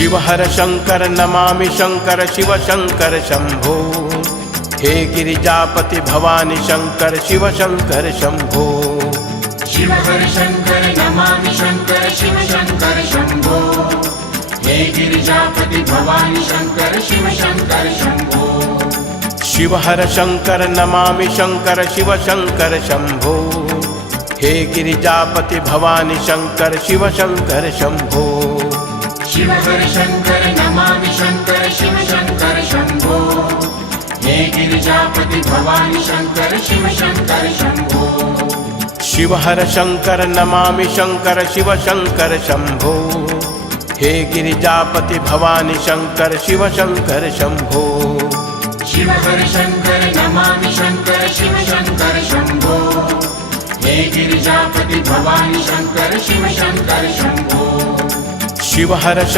शिव हर शंकर नमामि शंकर शिव शंकर शंभो। हे गिरिजापति भवानी शंकर शिव शंकर शंभो। शिव हर शंकर नमामि शंकर शिव शंकर शंभो। हे गिरिजापति भवानी शंकर शिव शंकर शंभो। शिव हर शंकर नमामि शंकर शिव शंकर शंभो। हे गिरिजापति भवानी शंकर शिव शंकर शंभो। शिव हर शंकर नमामि शंकर शिव शंकर शंभो। हे गिरिजापति भवानी शंकर शिव शंकर शंभो। शिव हर शंकर नमामि शंकर शिव शंकर शंभो। हे गिरिजापति भवानी शंकर शिव शंकर शंभो। शिव हर शंकर नमामि शंकर शिव शंकर शंभो। हे गिरिजापति भवानी शंकर शिव शंकर शंभो। शिव हर